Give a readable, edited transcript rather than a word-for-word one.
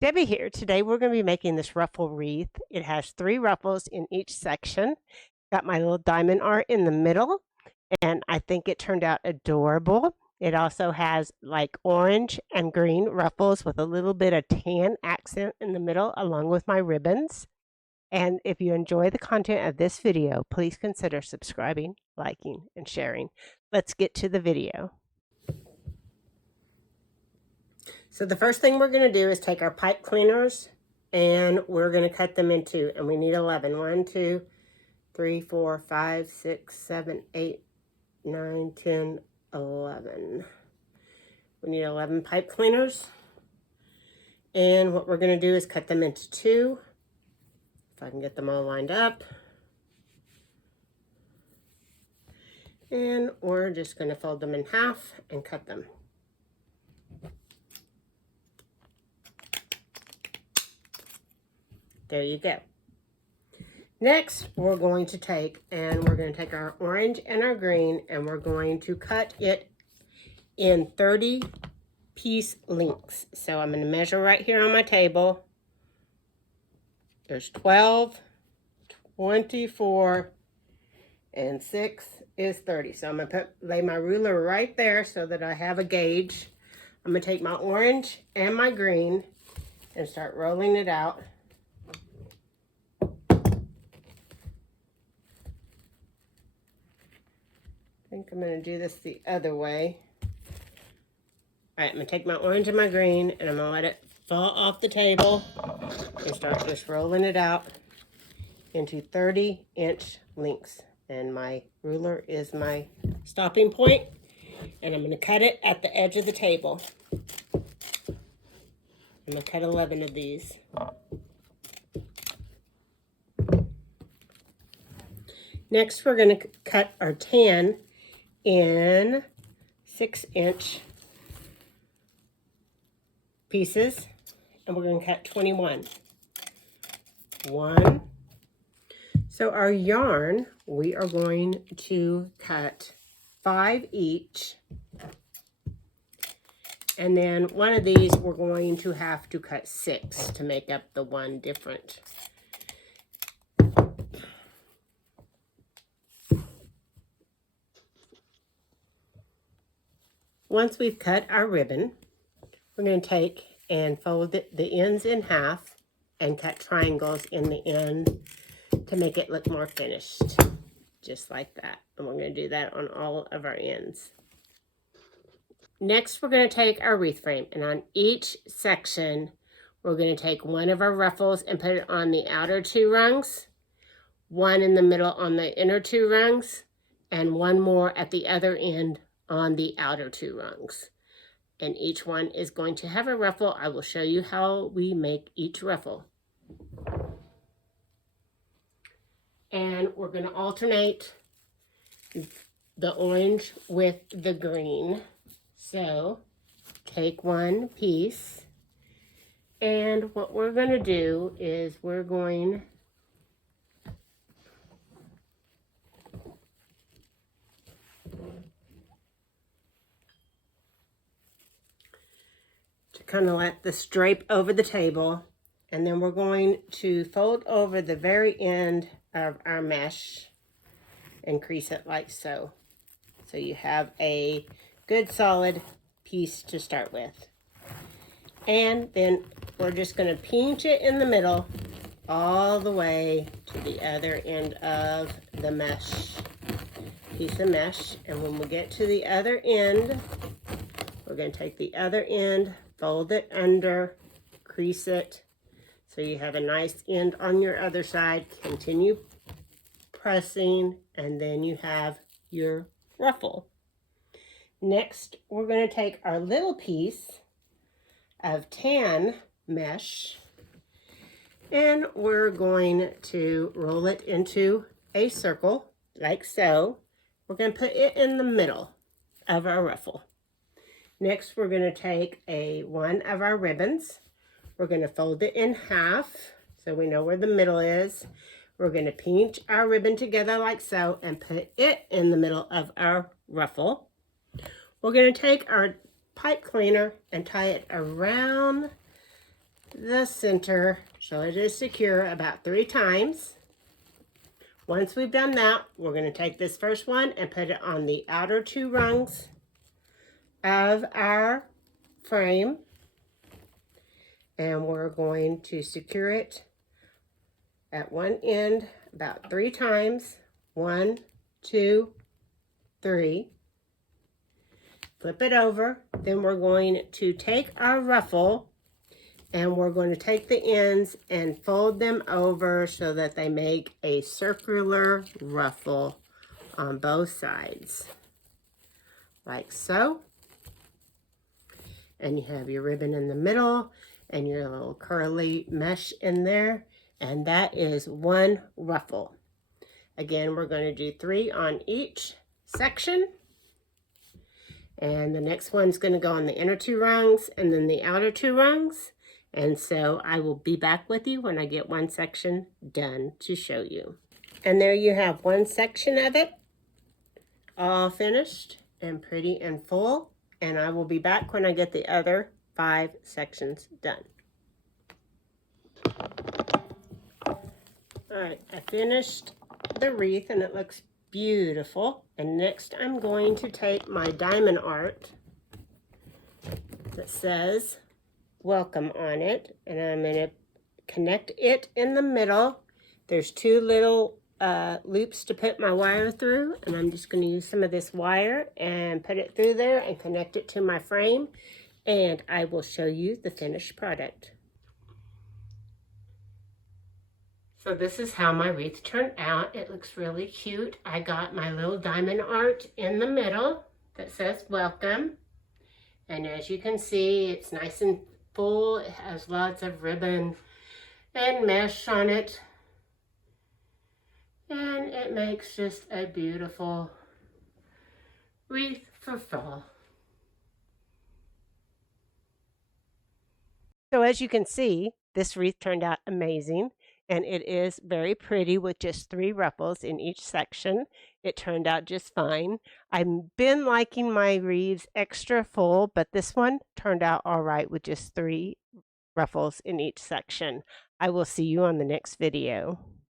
Debbie here. Today we're going to be making this ruffle wreath. It has 3 ruffles in each section. Got my little diamond art in the middle, and I think it turned out adorable. It also has like orange and green ruffles with a little bit of tan accent in the middle along with my ribbons. And if you enjoy the content of this video, please consider subscribing, liking, and sharing. Let's get to the video. So the first thing we're going to do is take our pipe cleaners and we're going to cut them in two. And we need 11. 1, 2, 3, 4, 5, 6, 7, 8, 9, 10, 11. We need 11 pipe cleaners. And what we're going to do is cut them into two. If I can get them all lined up. And we're just going to fold them in half and cut them. There you go. Next, we're going to take our orange and our green, and we're going to cut it in 30 piece lengths. So I'm going to measure right here on my table. There's 12, 24, and 6 is 30. So I'm going to lay my ruler right there so that I have a gauge. I'm going to take my orange and my green and start rolling it out. I think I'm going to do this the other way. All right, I'm going to take my orange and my green, and I'm going to let it fall off the table and start just rolling it out into 30-inch lengths. And my ruler is my stopping point, and I'm going to cut it at the edge of the table. I'm going to cut 11 of these. Next, we're going to cut our tan in 6-inch pieces, and we're going to cut 21. 1. So our yarn, we are going to cut 5 each, and then one of these we're going to have to cut 6 to make up the one different. Once we've cut our ribbon, we're going to take and fold the ends in half and cut triangles in the end to make it look more finished, just like that. And we're going to do that on all of our ends. Next, we're going to take our wreath frame, and on each section, we're going to take one of our ruffles and put it on the outer 2 rungs, one in the middle on the inner 2 rungs, and one more at the other end on the outer 2 rungs. And each one is going to have a ruffle. I will show you how we make each ruffle. And we're going to alternate the orange with the green. So take one piece, and what we're going to do is we're going to kind of let this drape over the table, and then we're going to fold over the very end of our mesh and crease it like so. So you have a good solid piece to start with. And then we're just going to pinch it in the middle all the way to the other end of the mesh, piece of mesh. And when we get to the other end, we're going to take the other end, fold it under, crease it, so you have a nice end on your other side. Continue pressing, and then you have your ruffle. Next, we're going to take our little piece of tan mesh, and we're going to roll it into a circle like so. We're going to put it in the middle of our ruffle. Next, we're going to take one of our ribbons. We're going to fold it in half so we know where the middle is. We're going to pinch our ribbon together like so and put it in the middle of our ruffle. We're going to take our pipe cleaner and tie it around the center so it is secure about 3 times. Once we've done that, we're going to take this first one and put it on the outer 2 rungs of our frame. And we're going to secure it at one end about 3 times. 1, 2, 3. Flip it over. Then we're going to take our ruffle and we're going to take the ends and fold them over so that they make a circular ruffle on both sides. Like so. And you have your ribbon in the middle and your little curly mesh in there. And that is 1 ruffle. Again, we're going to do 3 on each section. And the next one's going to go on the inner 2 rungs and then the outer 2 rungs. And so I will be back with you when I get one section done to show you. And there you have one section of it, all finished and pretty and full. And I will be back when I get the other 5 sections done. All right, I finished the wreath and it looks beautiful. And next I'm going to take my diamond art that says welcome on it, and I'm going to connect it in the middle. There's 2 little loops to put my wire through, and I'm just going to use some of this wire and put it through there and connect it to my frame, and I will show you the finished product. So this is how my wreath turned out. It looks really cute. I got my little diamond art in the middle that says welcome. And as you can see, it's nice and full. It has lots of ribbon and mesh on it. And it makes just a beautiful wreath for fall. So as you can see, this wreath turned out amazing. And it is very pretty with just 3 ruffles in each section. It turned out just fine. I've been liking my wreaths extra full, but this one turned out all right with just 3 ruffles in each section. I will see you on the next video.